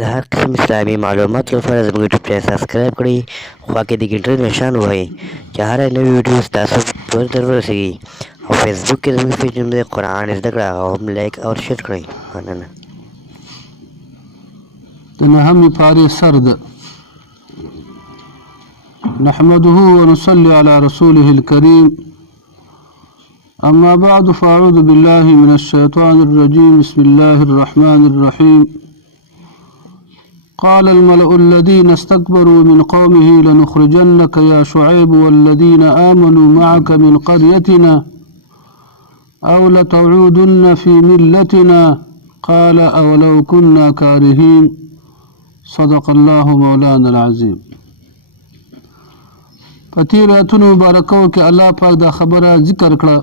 د هر قسم اسلامي معلوماتو لپاره زموږ یوټیوب چینل سبسکرایب کړئ، خوا کې د ګنټۍ نښان ووهئ چې هره نوې ویډیو ستاسو پورې ورسیږي، او فیسبوک کې زموږ پیج نوم دی قرآن زده کړه، هغه هم لایک او شیر کړئ. مننه. د نهمې پارې سر ده. نحمده ونصلي على رسوله الكريم، أما بعد فأعوذ بالله من الشيطان الرجيم. بسم الله الرحمن الرحيم. قال الملأ الذين استكبروا من قومه لنخرجنك يا شعيب والذين آمنوا معك من قريتنا أو لتعودن في ملتنا قال أولو كنا كارهين. صدق الله مولانا العظيم. فتیر آیتونو مبارکو کې الله پاک دا خبره ذکر کړه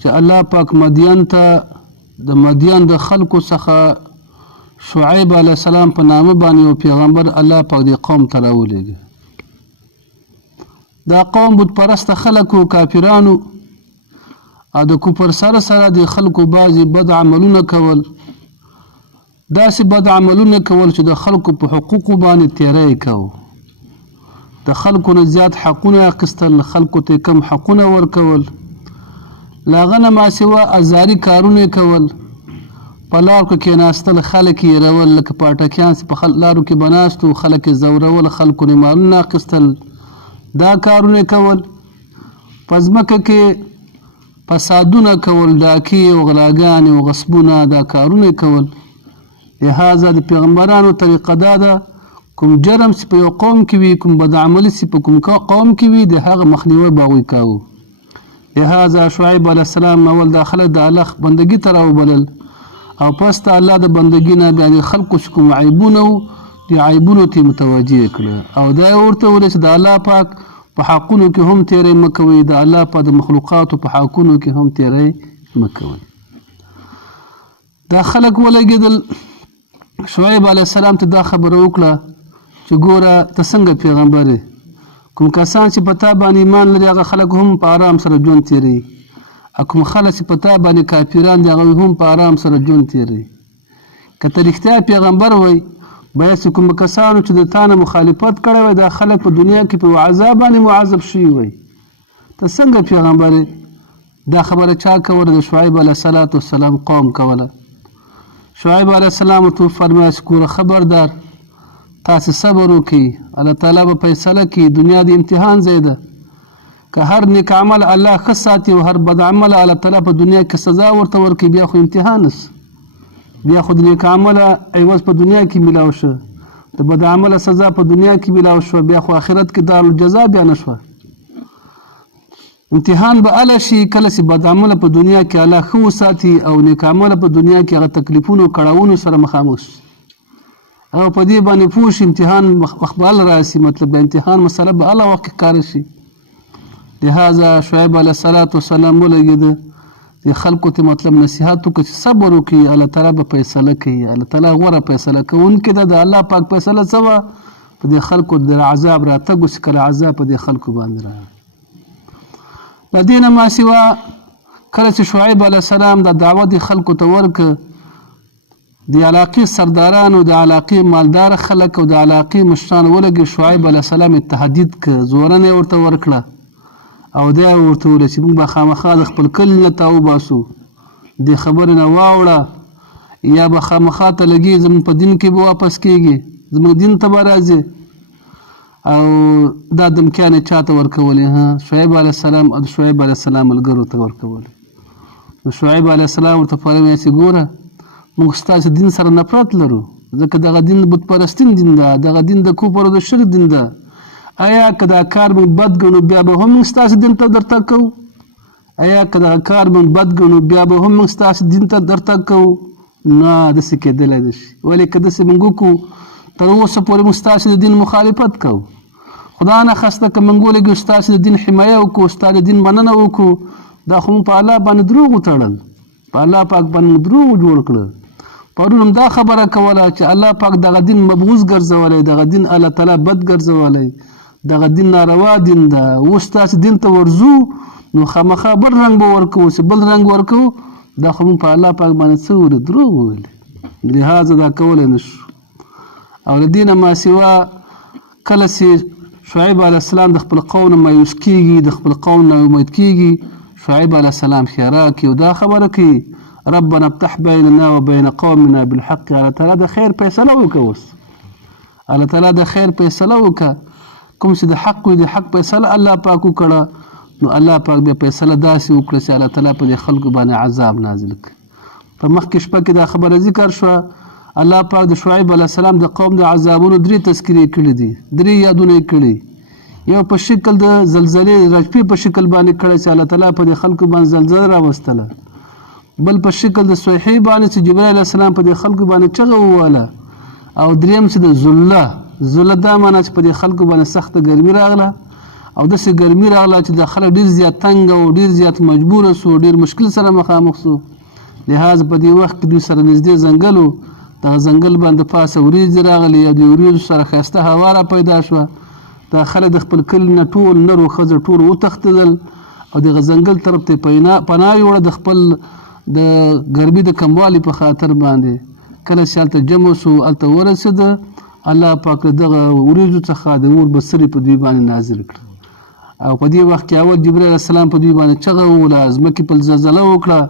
چې الله پاک مدین ته د مدین د خلکو څخه شعیب علیه السلام په نامه باندې یو پیغمبر الله پاک دې قوم ته راولېږه. دا قوم بت پرسته خلک و کافرانو، او د کفر سره سره د خلکو بعضې بد عملونه کول، داسې بد عملونه کول چې د خلکو په حقوقو باندې تیری کوو، د خلکو نه زیات حقونه اخیستل، خلکو ته کم حقونه ورکول، له هغه نه ماسوا ازاري کارونه کول، په لارو کې کېناستل، خلک یې هېرول، لکه پاټکیان چې په لارو کې به ناست و خلک یې ځورول، خلکو نه مالونه اخیستل، دا کارونه کول، په ځمکه کې فسادونه کول، ډاکې او غلاګانې او غصبونه، دا کارونه کول. لهذا د پیغمبرانو طریقه دا ده کوم جرم چې په یو قوم کې وي، کوم بدعملي چې په کوم قوم کې وي، د هغه مخنیوی به هغوی کوو. لهذا شعیب علیه السلام اول دا خلک د الله بندګي ته راوبلل، او پس ته الله د بندګي نه بیا د خلکو چې کوم عیبونه وو د عیبونو ته متوجه کړه، او دا یې ورته وویل چې د الله پاک په حقونو کې هم تیری مه کوئ، د الله پاک د مخلوقاتو په حقونو کې هم تیری مه کوئ. دا خلک ولګېدل، شعیب علیه السلام ته دا خبره وکړه چې ګوره ته څنګه پیغمبر یې، کوم کسان چې په تا باندې ایمان لري هغه خلک هم په آرام سره ژوند تېروي، او کوم خلک چې په تا باندې کافران دي هغوی هم په آرام سره ژوند تېروي. که ته رښتیا پیغمبر وی، باید چې کوم کسانو چې د تا نه مخالفت کړی وی دا خلک په دنیا کې په عذاب باندې معذب شوي وی، ته څنګه پیغمبر یې؟ دا خبره چا کوله؟ د شعیب علیه السلام قوم کوله. شعیب علیه السلام ورته وفرمایه چې ګوره خبردار، تاسې صبر وکړئ، الله تعالی به فیصله کړي. دنیا د امتحان ځای ده، که هر نیک عمل الله ښه ساتي او هر بد عمل الله تعالی په دنیا کې سزا ورته ورکړي، بیا خو امتحان است، بیا خو د نیک عمله عوض په دنیا کې میلاو شه، د بد عمله سزا په دنیا کې میلاو شوه، بیا خو آخرت کې دارالجزا بیا نه شوه. امتحان به هله شي کله چې بد عمله په دنیا کې الله ښه وساتي، او نیک عمله په دنیا کې هغه تکلیفونو کړاوونو سره مخامخ شي، او په دې باندې پوه شي امتحان وخت به هله راسي، مطلب د امتحان مسله به هله وخت کې ښکاره شي. لهذا شعیب علیه السلام ولګېده، د خلکو ته مطلب نصیحت وکړه چې صبر وکړي، الله تعالی به فیصله کوي، الله تعالی غوره فیصله کوونکی ده. د الله پاک فیصله څه وه؟ په دې خلکو د عذاب راتګ و چې کله عذاب په دې خلکو باندې راغی. له دې نه ماسوا کله چې شعیب علیه السلام دا دعوت د خلکو ته ورکړه، د علاقې سردارانو، د علاقې مالدار خلک او د علاقې مشران ولګي شعیب علیه السلام تهدید که، زورنه یې ورته ورکړه، او دا یې ورته وویل چې موږ به خامخا د خپل کلي نه تا وباسو، دې خبرې نه واوړه، یا به خامخا ته لګي زموږ په دین کې به واپس کېږي، زموږ دین ته به راځي. او دا دمکیان یې چا ته ورکولې؟ شعیب علیه السلام او د شعیب علیه السلام ملګرو ته ورکولې. نو شعیب علیه السلام ورته فرمایي چې ګوره موږ ستاسې دین سره نفرت لرو، ځکه دغه دین د بت پرستین دین ده، دغه دین د کفر او د شرک دین ده. آیا که دا کار موږ بد ګڼو بیا به هم موږ ستاسې دین ته درتګ کوو؟ آیا که دا کار موږ بد ګڼو بیا به هم موږ ستاسې دین ته درتګ کوو؟ نه، داسې کېدلی نه شي. ولې که داسې موږ وکړو تر اوسه پورې موږ ستاسې د دین مخالفت کوو. خدا نخواسته که موږ ولګو ستاسې د دین حمایه وکړو، ستا د دین مننه وکړو، دا خو موږ په الله باندې دروغ وتړل، په الله پاک باندې دروغ جوړ کړه. پرون هم دا خبره کوله چې الله پاک دغه دین مبغوض ګرځولی، دغه دین الله تعالی بد ګرځولی، دغه دین ناروا دین ده. اوس تاسې دین ته ورځو نو خامخا بل رنګ به ورکوو، چې بل رنګ ورکوو دا خو موږ په الله پاک باندې څه وویل؟ دروغ وویل. لهذا دا کولی نشو. او له دې نه ما سوا کله چې شعیب علیه السلام د خپل قوم نه مایوس کېږي، د خپل قوم نه امید کېږي، شعیب علیه السلام خیرا کوي او دا خبره کوي ربنا افتح بیننا و بین قومنا بالحق. الله تعالی د خیر فیصله وکړه. اوس الله تعالی د خیر فیصله وکړه. کوم چې د حق وي د حق فیصله الله پاک وکړه، نو الله پاک بیا فیصله داسې وکړه چې الله تعالی په دې خلکو باندې عذاب نازل کړي. په مخکې شپه کې دا خبره ذکر شوه، الله پاک د شعیب علیه السلام د قوم د عذابونو 3 تذکرې کړي دي، 3 یادونه یې کړي. یو په شکل د زلزلې رجفې په شکل باندې کړی چې الله تعالی په دې خلکو باندې زلزله راوستله، بل په شکل د صیحې باندې چې جبرائیل علیه السلام په دې خلکو باندې چغه ووهله، او دریم چې د ذله دا معنا چې په دې خلکو باندې سخته ګرمي راغله، او داسې ګرمي راغله چې د خلک ډېر زیات تنګ او ډېر زیات مجبوره سو، ډېر مشکل سره مخامخ سو. لهذا په دې وخت کې دوی سره نږدې ځنګل و، دغه ځنګل باندې پاسه وریځې راغلې او د وریځو سره ښایسته هوا را پیدا شوه. دا خلک د خپل کلي نه ټول نر و ښځه ټول وتښتېدل او دغه ځنګل طرف ته پناه یوړه د خپل د ګرمي د کموالي په خاطر باندې. کله چې هلته جمع سو، هلته ورسېده، الله پاک دغه وریځو څخه د اور بڅري په دوی باندې نازل کړه. او په دې وخت کې اول جبرائیل علیه السلام په دوی باندې چغه ووهله، ځمکې په زلزله وکړه،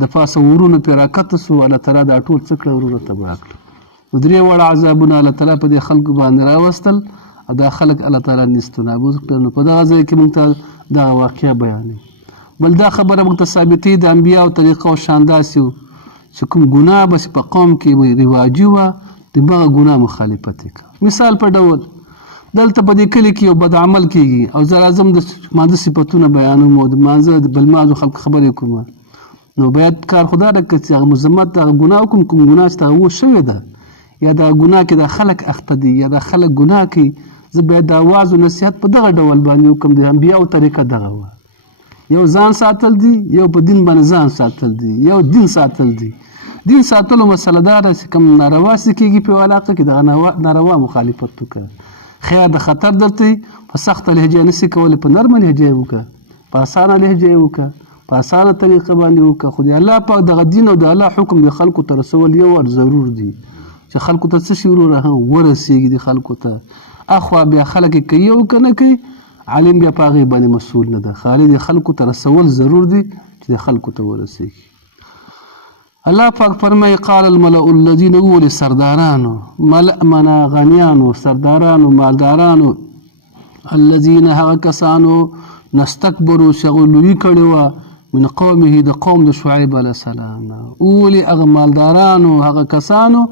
د پاسه ورونه پرې راکښته سو، الله تعالی دا ټول څه کړه؟ ورونه تباه کړه. نو 3 واړه عذابونه الله تعالی په دې خلکو باندې راوستل او دا خلک الله تعالی نیست و نابود کړل. نو په دغه ځای کې موږ ته دغه واقعه بیانوي. بل دا خبره موږ ته ثابتوي د انبیاو طریقه او شان داسې و چې کوم ګناه بس په قوم کې رواجي وه، د هغه ګناه مخالفت یې کوه. مثال په ډول دلته په دې کلي کې یو بد عمل کېږي او زه راځم د مانځه صفتونه بیانوم او د مانځه د بلمازو خلکو خبرې کوم، نو باید کار خو دا ده که چې هغه مذمت دغه ګناه وکړم، کوم ګناه چې هغه وشوې ده یا دغه ګناه کې د خلک اخته دي یا د خلک ګناه کوي، زه باید د اواز او نصیحت په دغه ډول باندې وکړم. د انبیاو طریقه دغه وه، یو ځان ساتل دي، یو په دین باندې ځان ساتل دي، یو دین ساتل دي. دین ساتلو مسله دا ده چې کوم ناروا څه کېږي په یوه علاقه کې دغه ناروا مخالفت وکړه. خیر د خطر دلته په سخته لهجه نسي کولی، په نرمه لهجه یې وکړه، په اسانه لهجه یې وکړه، په اسانه طریقه باندې وکړه. خو د الله پاک دغه دین او د الله حکم د خلکو ته رسول یو ور ضرور دي چې خلکو ته څه شي ورسېږي، د خلکو ته اخوا بیا خلک یې کوي او که نه کوي، عالم بیا په هغې باندې مسؤول نه ده. خالي د خلکو ته رسول ضرور دي چې د خلکو ته ورسېږي. الله پاک فرمایي قال الملأ الذین، وولې سردارانو، ملأ منا غنیانو، سردارانو، مالدارانو، الذین هغه کسانو نستکبرو چې هغوی لویي کړې وه من قومه د قوم د شعیب علیه السلام نه. وولې هغه مالدارانو، هغه کسانو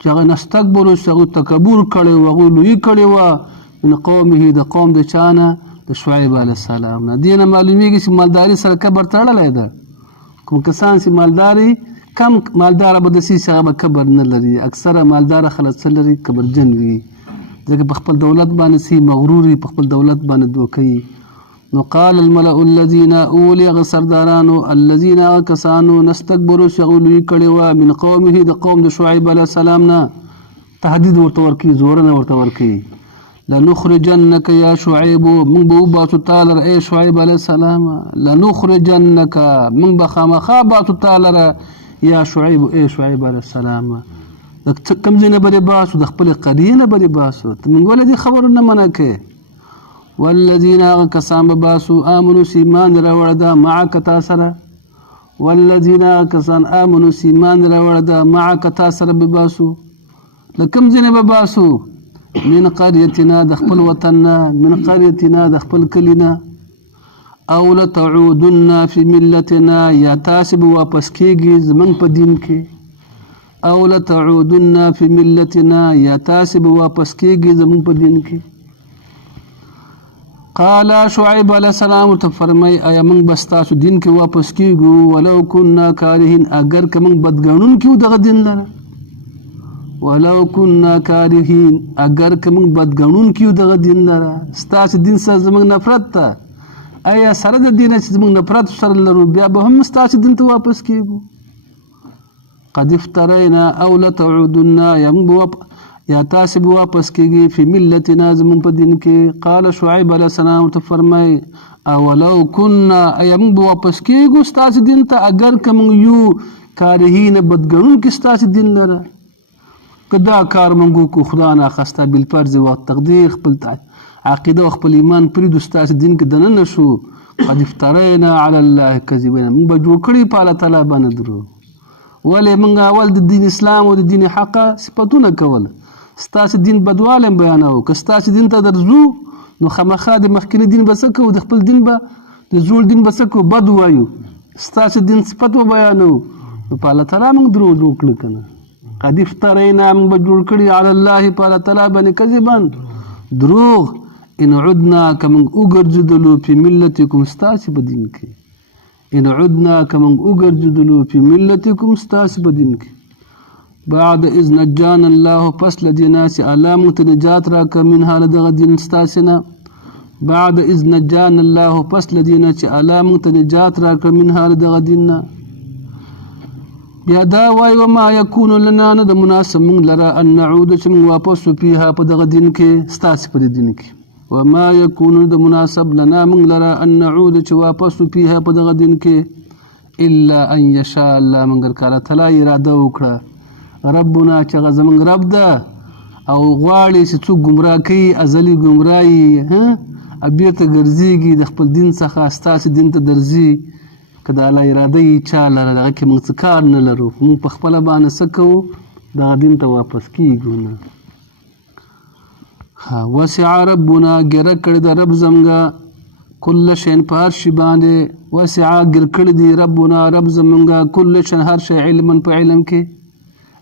چې هغه نستکبرو چې هغوی تکبر کړی و، هغوی لویي کړې وه من قومه د قوم د چا نه؟ د شعیب علیه السلام نه. دې نه معلومیږي چې مالداري سره کبر تړلی ده. کوم کسان چې مالداري کم مالداره به داسې چې هغه به کبر نه لري، اکثره مالداره خلک څه لري؟ کبرجن وي، ځکه په خپل دولت باندې سي مغرور وي، په خپل دولت باندې دوکه وي. نو قال الملأ الذین، اولي هغه سردارانو، الذین هغه کسانو نستکبرو چې هغوی لویي کړې وه من قومه د قوم د شعیب علیه السلام نه. تهدید ورته ورکوي، زورنه ورته ورکوي. لنخرجنک یا شعیب، موږ به وباسو تا لره ای شعیب علیه السلام، لنخرجنک موږ به خامخا باسو تا لره یا شعیب ای شعیب علیه السلام. کوم ځای نه به دې باسو؟ د خپلې قریې نه به دې باسو. ته موږ ولې دې خبرو نه منع کوې؟ والذین هغه کسان به باسو آمنو چې ایمان یې راوړی ده معک تا سره، والذین هغه کسان آمنو چې ایمان یې راوړی ده معک تا سره به باسو. له کوم ځای نه به باسو؟ من قريتنا د خپل وطن نه، من قريتنا د خپل کلي نه، او لتعودن فی ملتنا یا تاسې به واپس کېږي زموږ په دین کې، او لتعودن فی ملتنا یا تاسې به واپس کېږي زموږ په دین کې. قال شعیب علیه السلام ورته فرمایي آیا موږ به ستاسو دین کې واپس کېږو؟ ولو کنا کارهین، اگر که موږ بدګڼونکي وو دغه دین لره، ولو کنا کارهین، اگر که موږ بدګڼونکي وو دغه دین لره، ستاسو دین سره زموږ نفرت ته، آیا سره د دې نه چې زموږ نفرت سره لرو بیا به هم ستاسو دین ته واپس کېږو؟ قد افترینا او لتعودن، یا تاسې به واپس کېږي فی ملتنا زموږ په دین کې. قال شعیب علیه السلام ورته فرمایي اولو کنا، آیا موږ به واپس کېږو ستاسو دین ته اگر که موږ یو کارهین بدګڼونکي ستاسې دین لره که دا کار موږ وکړو خدا ناخواسته بالفرض و تقدیر خپل عقیده او خپل ایمان پرېږدو ستاسې دین کې دننه شو قد افترینا علی الله کذبا موږ به جوړ کړي په الله تعالی باندې درو ولې موږ اول د دین اسلام او د دین حقه صفتونه کول ستاسې دین بدوالی هم بیانوو که ستاسې دین ته درځو نو خامخا د مخکیني دین به څه کوو د خپل دین به د زوړ دین به څه کوو بد ووایو ستاسې دین صفت به بیانوو نو په الله تعالی موږ درو جوړ کړو که نه قد افترینا موږ به جوړ کړي علی الله په الله تعالی باندې کذبا دروغ ان عدنا که موږ وګرځېدلو فی ملتکم ستاسې په دین کې ان عدنا که موږ وګرځېدلو فی ملتکم ستاسې په دین کې بعد اذ نجانا الله پس له دې نه چې الله موږ ته نجات راکړه منها له دغه دین ستاسې نه بعد اذ نجانا الله پس له دې نه چې الله موږ ته نجات راکړه منها له دغه دین نه بیا دا وایي وما یکون لنا نه د مناسب موږ لره ان نعود چې موږ واپس شو فیها په دغه دین کې ستاسې په دې دین کې وما یکون د مناسب لنا موږ لره ان نعود چې واپس شو فیها په دغه دین کې الا ان یشاء الله مګر که الله تعالی اراده وکړه ربنا چې هغه زموږ رب ده او غواړي چې څوک ګمراه کوي ازلي ګمراهي بیرته ګرځېږي د خپل دین څخه ستاسې دین ته درځي که د الله اراده یې چا لره دغه کې موږ څه کار نه لرو موږ په خپله باندې څه کوو دغه دین ته واپس کیږو نه وسع ربنا ګیره کړې ده رب زموږه کل شین په هر شي باندې وسع ګیر کړی دی ربنا رب زموږه کل شین هر شی علما په علم کې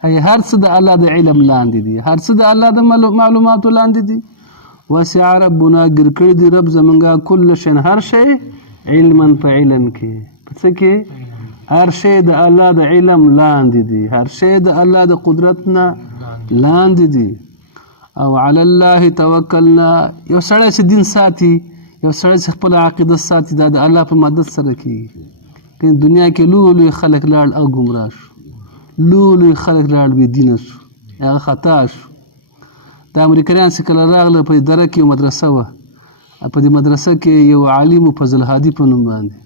ای هر څه د الله د علم لاندې دي هر څه د الله د معلوماتو لاندې دي وسع ربنا ګیر کړی دی رب زموږه کل شین هر شی علما په علم کې په څه کې هر شی د الله د علم لاندې دي هر شی د الله د قدرت نه لاندې دي او علی الله توکلنا یو سړی چې دین ساتي یو سړی چې خپل عقیده ساتي دا د الله په مدد سره کېږي که دنیا کې لوی خلک لاړ او ګمراه شو لوی خلک لاړ بې دینه شو هغه خطا شو د امریکایان چې کله راغله په دره کې یو مدرسه وه په دې مدرسه کې یو عالم و فضل هادي په نوم باندې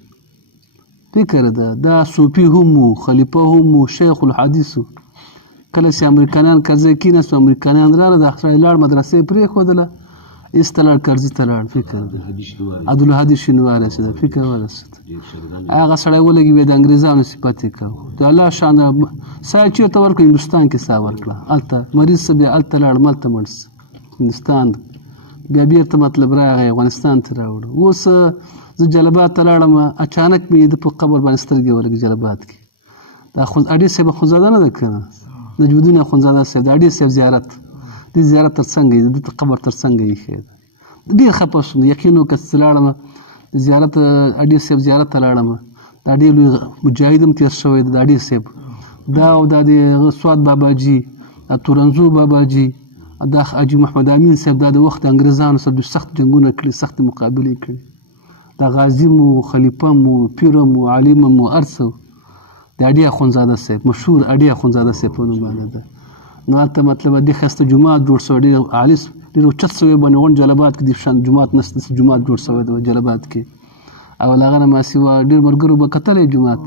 فکر ده دا صوفي هم و خلیفه هم و شیخ الحدیث و کله چې امریکایان کرزی کېناستو امریکایان راغله د سړی لاړ مدرسه یې پرېښودله ایسته لاړ کرزي ته لاړ فکر ده عبدالهادي شینواری چې ده فکر ورسېد هغه سړی ولګي بیا د انګریزانو صفت یې کوو د الله شان ساه چېرته ورکړه هندوستان کې ساه ورکړه هلته مریض څه بیا هلته لاړ ملته مړ څه هندوستان بیا بیرته مطلب راغی افغانستان ته راوړه اوس زه جلبات ته لاړم اچانک مې د په قبر باندې سترګې ورغلې جلبات کې دا اډې صاحب اخندزاده نه ده که نه نجم الدین اخندزاده صاحب د اډې صاحب زیارت د زیارت تر څنګ یې د قبر تر څنګ یې ایښی ده ډېر خفه شوم یقین وکړه چې لاړم زیارت اډې صاحب زیارت ته لاړم دا ډېر لوی مجاهد هم تېر شوی دی د اډې صاحب دا او دا د سواد باباجي تورنزو باباجي دا حاجي محمد امین صاحب دا د وخت انګریزانو سره سخت جنګونه کړي سخت مقابلې کړي دا غازي مو خلیفه مو پیره مو عالم مو هر څه د اډې اخندزاده صاحب مشهور اډې اخندزاده صاحب په نوم باندې ده نو هلته مطلب ډېر ښایسته جومات جوړ شوی ډېر عالي ډېر اوچت شوی باندې غونډ جلبات کې د شان جومات نشته جومات جوړ شوی دی جلبات کې او له هغه نه ما سوا ډېر ملګرو به کتلی جومات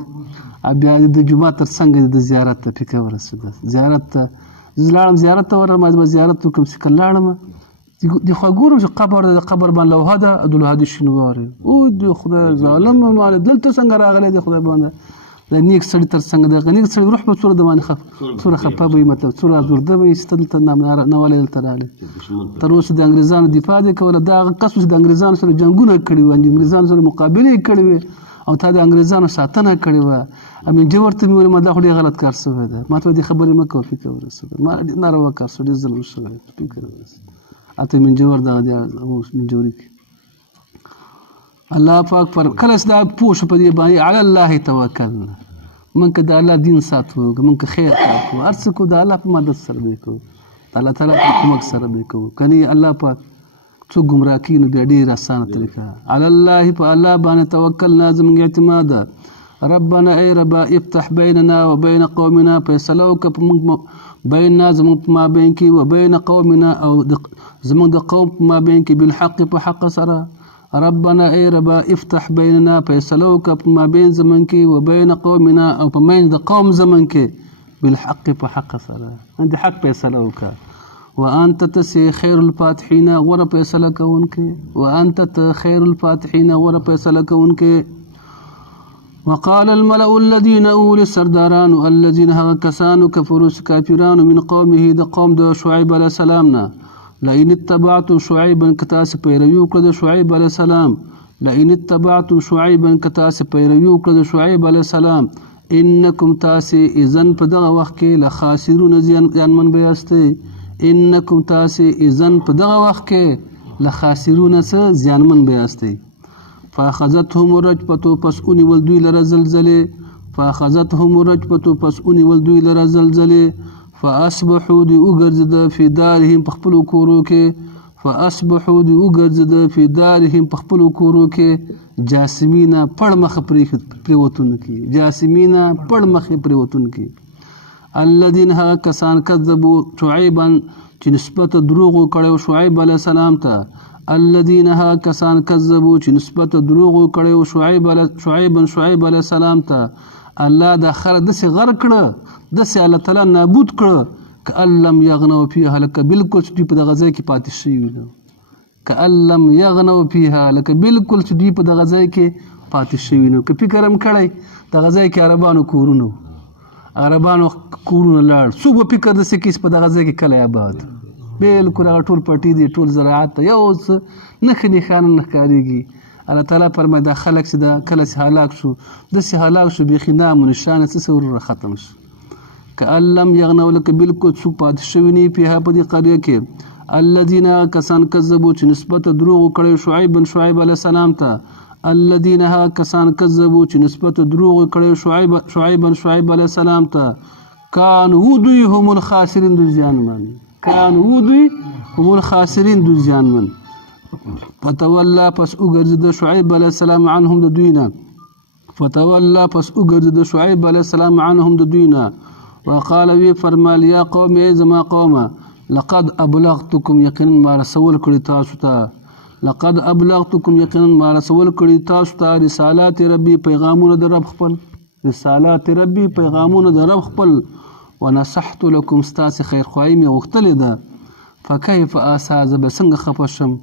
بیا د جومات تر څنګ د زیارت ته فکر ورسېده زیارت ته زه لاړم زیارت ته ورغلم به زیارت وکړم چې کله لاړم د خوا ګورم چې قبر د قبر باندې لوحه ده عبدالهادي شینواری او د خدای ظالم مالې دلته څنګه راغلی دی خدای باندې د نیک سړي تر څنګ د نیک سړي روح به څومره د باندې څومره خفه به وي مطلب څومره ازورده به وي چې ته دلته ناولی دلته راغلی تر اوسه د انګریزانو دفاع دې کوله دا هغه کس چې د انګریزانو سره جنګونه کړي وو د انګریزانو سره مقابلې یې کړې وې او تا د انګریزانو ساتنه کړې وه امینجه ورته مې ویل ما دا خو ډېر غلط کار شوی ده ما ته دې خبرې مه کوه فکر ورسېده ما ډېر ناروا کار شو ډېر ظلم شوی فکر ورسېده هلته منجور دغه دی منجوري کې الله پاک پر کله چې دا پوه شو په دې باندې علی الله توکلنا موږ که د الله دین ساتو موږ که خیر کار کوو هر څه کوو د الله په مدد سره به یې کوو د الله تعالی په کومک سره به یې کوو که نه الله پاک څوک ګمراه کړي نو بیا ډېره اسانه طریقه علی الله په الله باندې توکلنا زموږ اعتماد ده ربنا ای ربا افتح بیننا و بین قومنا فیصله وکړه په موږ بیننا زموږ په مابین کې و بین قومنا او زموږ د قوم په مابین کې بالحق په حق سره ربنا ای ربا افتح بیننا فیصله وکړه په مابین زمونږ کې و بین قومنا او په منځ د قوم زمونږ کې بالحق په حق سره د حق فیصله وکړه وانت تسی خیر الفاتحین غوره فیصله کوونکې وانت خیر الفاتحین غوره فیصله کوونکې وقال الملأ الذين اول سرداران الذين هغه کسانو کفروا کافرانو من قومه د قوم د شعیب علیه السلام نه لئن اتبعتم شعیبا کتاس پیروي وکړه د شعیب علیه السلام لئن اتبعتم شعیبا کتاس پیروي وکړه د شعیب علیه السلام انکم تاسې اذن په دغه وخت کې لخاسرون زیانمن به یاستئ انکم تاسې اذن په دغه وخت کې لخاسرون څه زیانمن به یاستئ فاخذتهم الرجفة پس اونیول دوی لره زلزلې فاخذتهم الرجفة پس اونیول دوی لره زلزلې فاصبحوا دی وګرځېده فی دارهم په خپلو کورو کې فاصبحوا دی وګرځېده فی دارهم په خپلو کورو کې جاسمینا پړ مخه پرېوتونکي جاسمینا پړ مخه پرېوتونکي الذین هغه کسان کذبوا شعیبا چې نسبت دروغ وکړی شعیب علیه السلام ته الذين ها کسان کذبوا چې نسبت دروغ کړي شعیب علیه السلام ته الله د خره داسې غر کړه داسې الله تعالی نابود کړه کأن لم یغنوا فیها لکه بالکل چې دوی په دغه ځای کې پاتې شوي نه کأن لم یغنوا فیها لکه بالکل چې دوی په دغه ځای کې پاتې شوي نه که فکر هم کړی دغه ځای کې عربانو کورونه لاړ څوک به فکر داسې کیس په دغه ځای کې کلی آباد بالکل هغه ټول پټي دي ټول زراعت ته یو څه نښې نښانه نه ښکارېږي الله تعالی فرمایي دا خلک چې دا کله چې هلاک شو داسې هلاک شو بیخي نام و نشانه څه ورره ختم شو کأن لم یغنوا لکه بالکل څوک پاتې شوي نه فیها په دې قریه کې الذین کسان کذبوا چې نسبت دروغ وکړی شعیب علیه السلام ته الذین کسان کذبوا چې نسبت دروغ وکړی شعیب علیه السلام ته کانوا دوی هم الخاسرین دوی زیانمن کانوا دوی هم الخاسرین دوی زیانمن فتولا پس وګرځېده شعیب علیه السلام عنهم د دوی نه فتولا پس وګرځېده شعیب علیه السلام عنهم د دوی نه وقال وی فرمال یا قوم ای زما قومه لقد ابلغتکم یقینا ما رسول کړي تاسو ته لقد ابلغتکم یقینا ما رسول کړي تاسو ته رسالات ربي پیغامونه د رب خپل رسالات ربي پیغامونه د رب خپل ونصحت لكم ستاسې خیرخواهي مې غوښتلې ده فکیف آسا زه به څنګه خفه شم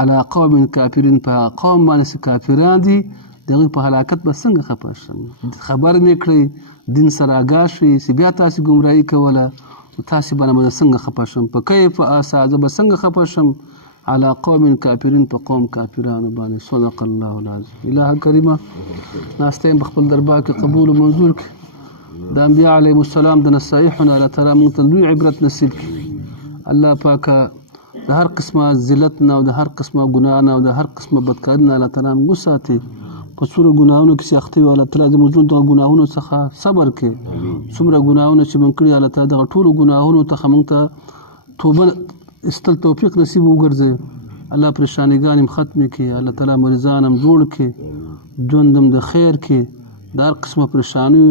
علی قوم کافرین په قوم باندې چې کافران دي د هغوی په هلاکت به څنګه خفه شم خبر مې کړی دین سره آګاه شوي چې بیا تاسې ګمراهي کوله تاسې باندې به څنګه خفه شم فکیف آسا زه به څنګه خفه شم علی قوم کافرین په قوم کافرانو باندې صدق الله العظیم الهه کریمه ناسته یې په خپل دربار کې قبول و منظور کړي د انبیاء علیهم السلام د نصایحونه الله تعالی موږ ته لوی عبرت نصیب کړي الله پاکه د هر قسمه ذلت نه او د هر قسمه ګناه نه او د هر قسمه بدکاري نه الله تعالی موږ وساتي په څومره ګناهونو کې سختي وي الله تعالی زموږ ژوند دغه ګناهونو څخه صبر کړي څومره ګناهونه چې موږ کړي الله تعالی دغه ټولو ګناهونو څخه موږ ته توبه استل توفیق نصیب وګرځي الله پریشانیګان هم ختم کړي الله تعالی مریضان هم جوړ کړي ژوند هم د خیر کړي د هر قسمه پریشاني